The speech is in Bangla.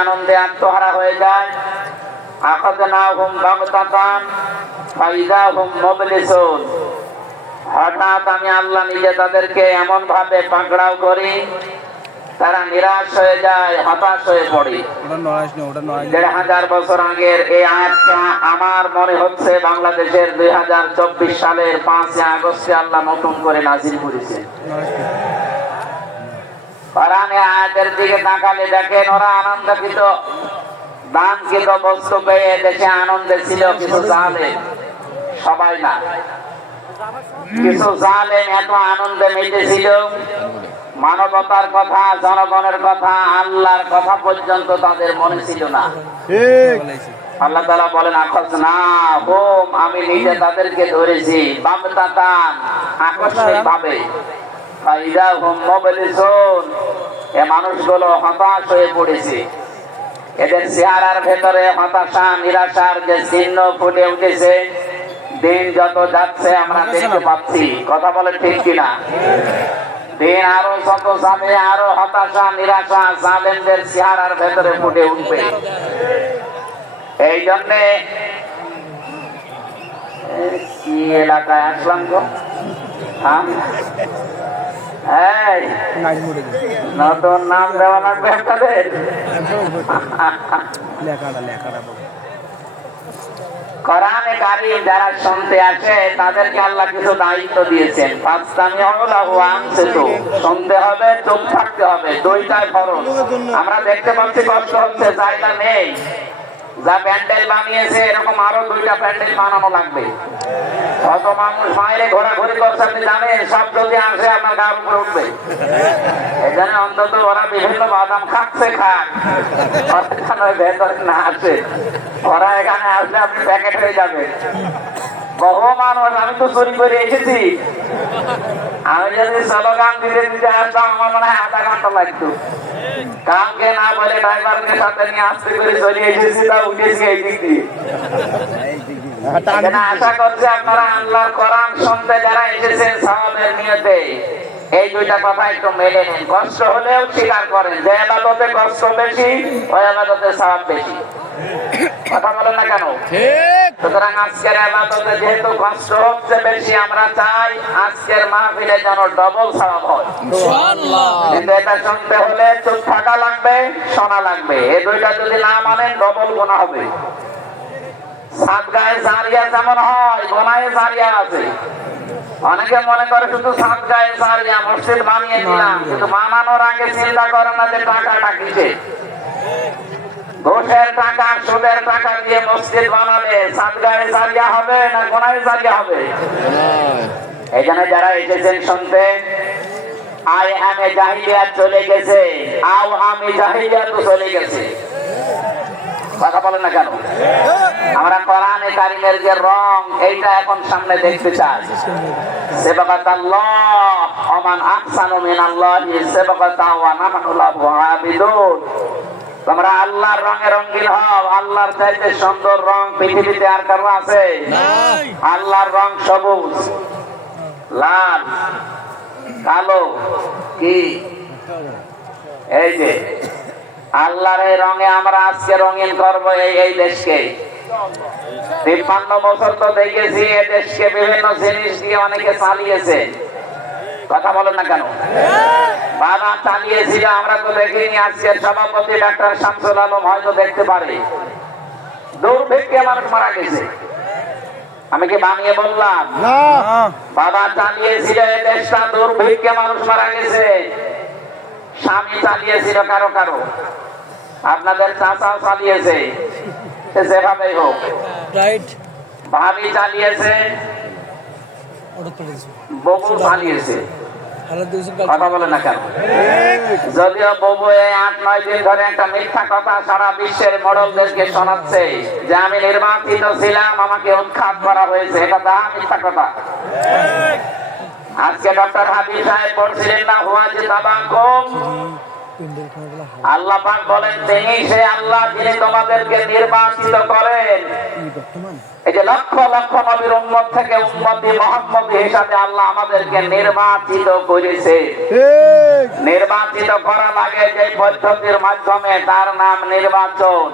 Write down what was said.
আনন্দে আত্মহারা হয়ে যায়। আখাযনাহুম বাগতাতান ফাইযাহুম মুবলিসুন। হঠাৎ আমি আল্লাহ নিজে তাদেরকে এমন ভাবে পাকড়াও করি, তারা নিরাশ হয়ে যায়, হতাশ হয়ে পড়ে। ১,৫০০ বছর আগের এই আয়াতটা আমার মনে হচ্ছে বাংলাদেশের ২০২৪ সালের ৫ই আগস্টে আল্লাহ নতুন করে নাযিল করেছেন। কোরআনে আয়াতের দিকে তাকালে দেখেন ওরা আনন্দিত, দানকৃত বস্তু পেয়ে দেশে আনন্দে ছিল কিছু জালেম, সবাই না। কিছু জালেম এত আনন্দে মেতেছিল, মানবতার কথা, জনগণের কথা, আল্লাহর কথা পর্যন্ত তাদের মনে ছিল না। আল্লাহ তাআলা বলেন আখাযনাহুম, আমি নিজে তাদেরকে ধরেছি, বাগতাতান, আকস্মিক ভাবে, ফাইযাহুম মুবলিসুন, এ মানুষগুলো হতাশ হয়ে পড়েছে। এদের চেহারার ভেতরে হতাশা, নিরাশার যে চিহ্ন ফুটে উঠেছে। দিন যত যাচ্ছে আমরা দেখতে পাচ্ছি, কথা বলে ঠিক কিনা? দিন আরো যত যাবে আরো হতাশা, নিরাশা জালেমদের চেহারার ভেতরে ফুটে উঠবে। এই জন্যে কি এলাকায় আসলাম গো? নতুন নাম দেওয়া লাগবে আপনাদের। কোরআনে কারীম যারা শুনতে আসে তাদেরকে আল্লাহ কিছু দায়িত্ব দিয়েছেন। ফাসতামিউ লাহু ওয়া আনসিতু, শুনতে হবে, চুপ থাকতে হবে, দুইটাই ফরজ। আমরা দেখতে পাচ্ছি কষ্ট হচ্ছে, জায়গা নেই। যা প্যান্ডেল বানিয়েছে এরকম আরো 2টা প্যান্ডেল বানানো লাগবে। কত মানুষ বাইরে ঘোরাঘুরি করছে আপনি জানেন, সব যদি আসে আপনার গায়ের উপরে উঠবে। এখানে অন্তত ওরা বিভিন্ন বাদাম খাচ্ছে, খাক, ভেতরে না আসে। ওরা এখানে আসলে আপনি প্যাকেট হয়ে যাবে। বহু মানুষ, আমি তো চুরি করে এসেছি, আমি যদি স্লোগান দিতে দিতে আসতাম আমার মনে হয় আধা ঘন্টা লাগতো। কাউকে না বলে ড্রাইভারকে সাথে নিয়ে আসতে করে চলে এসেছি, তা উঠেছি এই দিক দিয়ে। আশা করছি আপনারা আল্লাহর কোরআন শুনতে যারা এসেছেন সওয়াবের নিয়তে এই 2টা কথা একটু মেনে নিন। কষ্ট হলেও স্বীকার করেন যে ইবাদতে কষ্ট বেশি, ওই ইবাদতে সওয়াব বেশি। কথা বলেন না কেন? সুতরাং আজকের ইবাদতে যেহেতু কষ্ট হচ্ছে বেশি, আমরা চাই আজকের মাহফিলে যেন ডবল সওয়াব হয় ইনশাআল্লাহ। কিন্তু এটা শুনতে হলে চুপ থাকা লাগবে, শোনা লাগবে। এই 2টা যদি না মানেন ডবল গুনাহ হবে। সাদগায়ে জারিয়া যেমন হয়, গুনাহে জারিয়া আছে। অনেকে মনে করে শুধু সাদগায়ে জারিয়া, মসজিদ বানিয়ে দিলাম, কিন্তু বানানোর আগে চিন্তা করে না যে টাকাটা কিসে। ঘুষের টাকা, সুদের টাকা দিয়ে মসজিদ বানালে সাদগায়ে জারিয়া হবে না গুনাহে জারিয়া হবে? এখানে যারা এসেছেন শুনতে, আইয়ামে জাহিলিয়াত চলে গেছে, আওয়ামে জাহিলিয়াত চলে গেছে। কথা বলেন না কেন? আমরা কোরআনে কারীমের যে রং, এইটা এখন সামনে দেখতে চাই। সিবগাতাল্লাহ ওয়া মান আহসানু মিনাল্লাহি সিবগাতান ওয়া নাহনু লাহু আবিদুন। তোমরা আল্লাহর রঙে রঙিন হও। আল্লাহর চাইতে সুন্দর রং পৃথিবীতে আর কারো আছে? নাই। আল্লাহর রং সবুজ, লাল, কালো, কি এই যে আল্লাহর এই রঙে আমরা আজকে রঙিন করবো এই দেশকে। 53 বছর তো দেখেছি এ দেশকে বিভিন্ন জিনিস দিয়ে অনেকে চালিয়েছে। কথা বলেন না কেন? বাবা চালিয়েছিল, আমরা তো দেখিনি। আজকের সভাপতি ডাক্তার শামসুল আলম হয়তো দেখতে পারে, দুর্ভিক্ষে মানুষ মারা গেছে। আমি কি বানিয়ে বললাম? বাবা চালিয়েছিল এই দেশটা, দুর্ভিক্ষে মানুষ মারা গেছে। স্বামী চালিয়েছিল কারো কারো, আপনাদের চাচাও চালিয়েছে, যেভাবেই হোক। ভাবি চালিয়েছে, ববু চালিয়েছে। কথা বলে না কেন? যদিও ববু এই 8-9 দিন ধরে একটা মিথ্যা কথা সারা বিশ্বের মডেলদেরকে শোনাচ্ছে যে আমি নির্বাচিত ছিলাম, আমাকে উৎখাত করা হয়েছে। এটা দা মিথ্যা কথা। আজকে ডক্টর হাবিব সাহেব বলছিলেন না, হুয়া যে তাবাকুম আল্লাহ পাক বলেন তিনি সে আল্লাহ যিনি তোমাদেরকে নির্বাচিত করেন। এই যে লক্ষ লক্ষ নবীর উম্মত থেকে উম্মতি মুহাম্মদী হিসাবে আল্লাহ আমাদেরকে নির্বাচিত করেছে। নির্বাচিত করা লাগে যে পদ্ধতির মাধ্যমে, তার নাম নির্বাচন।